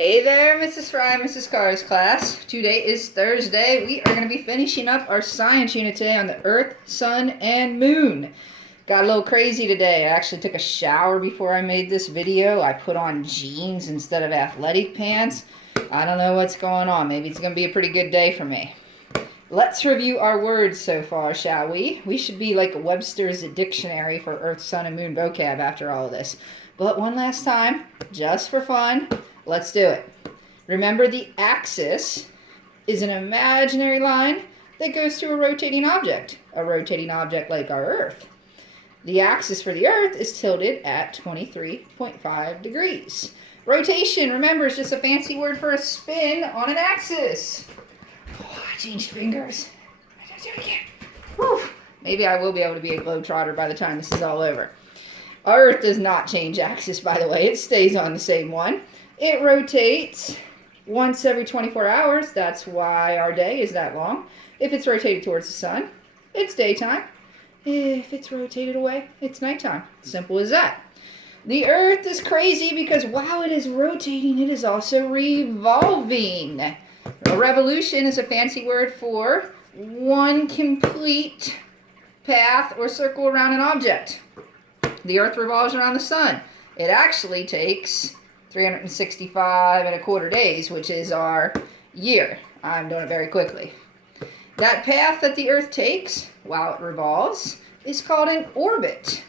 Hey there, Mrs. Fry, Mrs. Carr's class. Today is Thursday. We are going to be finishing up our science unit today on the Earth, Sun, and Moon. Got a little crazy today. I actually took a shower before I made this video. I put on jeans instead of athletic pants. I don't know what's going on. Maybe it's going to be a pretty good day for me. Let's review our words so far, shall we? We should be like Webster's dictionary for Earth, Sun, and Moon vocab after all of this. But one last time, just for fun, let's do it. Remember, the axis is an imaginary line that goes through a rotating object like our Earth. The axis for the Earth is tilted at 23.5 degrees. Rotation, remember, is just a fancy word for a spin on an axis. Oh, I changed fingers. I did it again. Whew. Maybe I will be able to be a globetrotter by the time this is all over. Our Earth does not change axis, by the way. It stays on the same one. It rotates once every 24 hours. That's why our day is that long. If it's rotated towards the sun, it's daytime. If it's rotated away, it's nighttime. Simple as that. The Earth is crazy because while it is rotating, it is also revolving. A revolution is a fancy word for one complete path or circle around an object. The Earth revolves around the sun. It actually takes 365 and a quarter days, which is our year. I'm doing it very quickly. That path that the Earth takes while it revolves is called an orbit.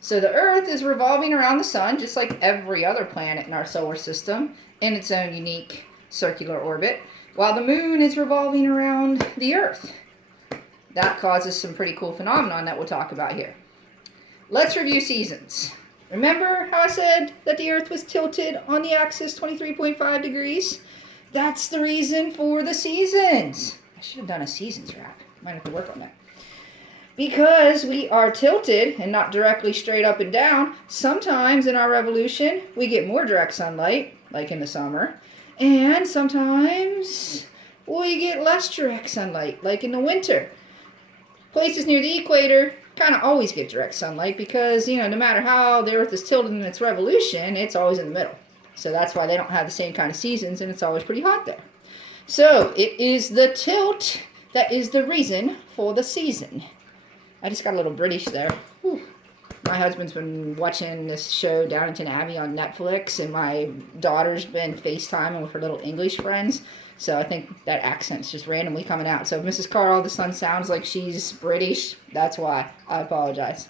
So the Earth is revolving around the sun just like every other planet in our solar system in its own unique circular orbit, while the moon is revolving around the Earth. That causes some pretty cool phenomenon that we'll talk about here. Let's review seasons. Remember how I said that the Earth was tilted on the axis 23.5 degrees? That's the reason for the seasons. I should have done a seasons wrap. Might have to work on that. Because we are tilted and not directly straight up and down, sometimes in our revolution we get more direct sunlight, like in the summer, and sometimes we get less direct sunlight, like in the winter. Places near the equator kind of always get direct sunlight because, no matter how the Earth is tilted in its revolution, it's always in the middle. So that's why they don't have the same kind of seasons, and it's always pretty hot there. So it is the tilt that is the reason for the season. I just got a little British there. Whew. My husband's been watching this show, Downton Abbey, on Netflix, and my daughter's been FaceTiming with her little English friends. So I think that accent's just randomly coming out. So if Mrs. Carr all of a sudden sounds like she's British, that's why. I apologize.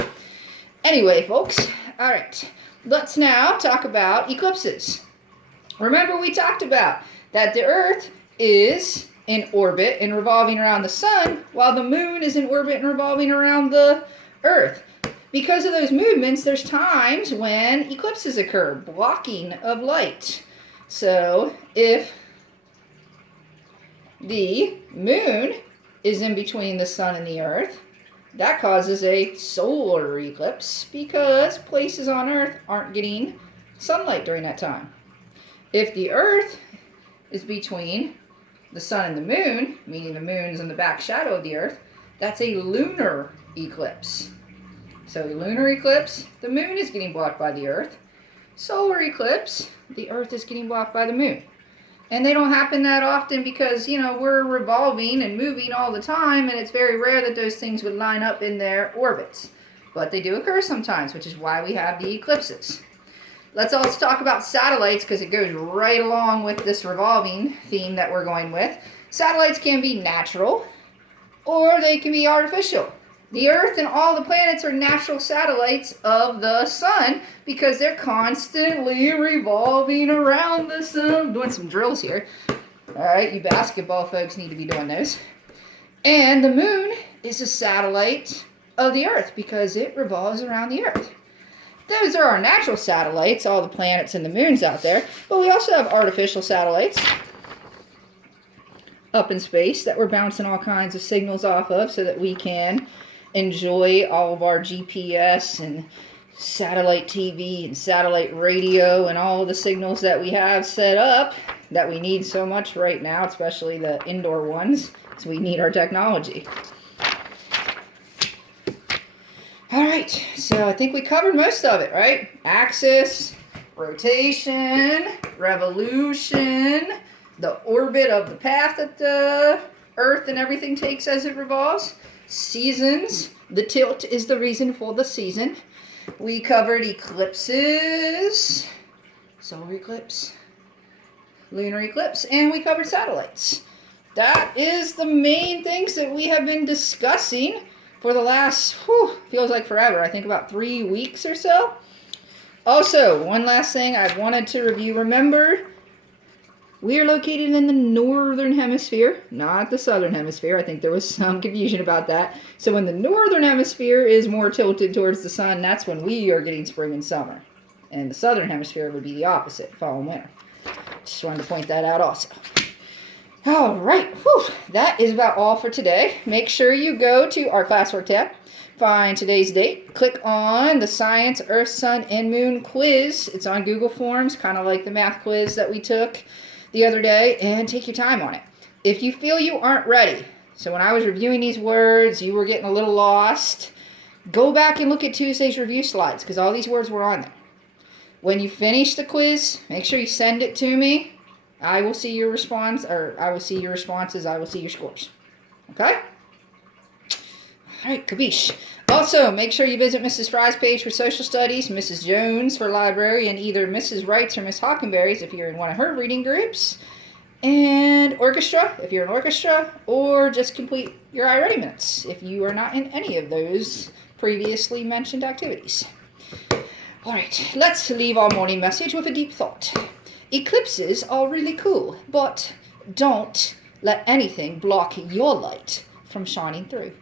Anyway, folks, all right. Let's now talk about eclipses. Remember, we talked about that the Earth is in orbit and revolving around the sun, while the moon is in orbit and revolving around the Earth. Because of those movements, there's times when eclipses occur, blocking of light. So if the moon is in between the sun and the Earth, that causes a solar eclipse because places on Earth aren't getting sunlight during that time. If the Earth is between the sun and the moon, meaning the moon is in the back shadow of the Earth, that's a lunar eclipse. So the lunar eclipse, the moon is getting blocked by the Earth. Solar eclipse, the Earth is getting blocked by the moon. And they don't happen that often because, we're revolving and moving all the time, and it's very rare that those things would line up in their orbits. But they do occur sometimes, which is why we have the eclipses. Let's also talk about satellites because it goes right along with this revolving theme that we're going with. Satellites can be natural or they can be artificial. The Earth and all the planets are natural satellites of the sun because they're constantly revolving around the sun. I'm doing some drills here. All right, you basketball folks need to be doing those. And the moon is a satellite of the Earth because it revolves around the Earth. Those are our natural satellites, all the planets and the moons out there. But we also have artificial satellites up in space that we're bouncing all kinds of signals off of so that we can enjoy all of our GPS and satellite TV and satellite radio and all the signals that we have set up that we need so much right now, especially the indoor ones, so we need our technology. All right, so I think we covered most of it, right? Axis, rotation, revolution, the orbit of the path that the Earth and everything takes as it revolves, seasons, the tilt is the reason for the season. We covered eclipses, solar eclipse, lunar eclipse, and we covered satellites. That is the main things that we have been discussing for the last, feels like forever, I think about 3 weeks or so. Also, one last thing I wanted to review. Remember, we are located in the northern hemisphere, not the southern hemisphere. I think there was some confusion about that. So when the northern hemisphere is more tilted towards the sun, that's when we are getting spring and summer. And the southern hemisphere would be the opposite, fall and winter. Just wanted to point that out also. All right, that is about all for today. Make sure you go to our classwork tab, find today's date, click on the Science, Earth, Sun, and Moon quiz. It's on Google Forms, kind of like the math quiz that we took the other day, and take your time on it. If you feel you aren't ready, so when I was reviewing these words, you were getting a little lost, go back and look at Tuesday's review slides, because all these words were on there. When you finish the quiz, make sure you send it to me. I will see your response, or I will see your responses. I will see your scores. Okay? All right, kabish. Also, make sure you visit Mrs. Fry's page for social studies, Mrs. Jones for library, and either Mrs. Wright's or Miss Hockenberry's if you're in one of her reading groups. And orchestra, if you're in orchestra, or just complete your iReady minutes if you are not in any of those previously mentioned activities. All right, let's leave our morning message with a deep thought. Eclipses are really cool, but don't let anything block your light from shining through.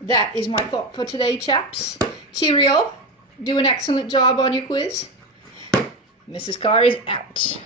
That is my thought for today, chaps. Cheerio. Do an excellent job on your quiz. Mrs. Carr is out.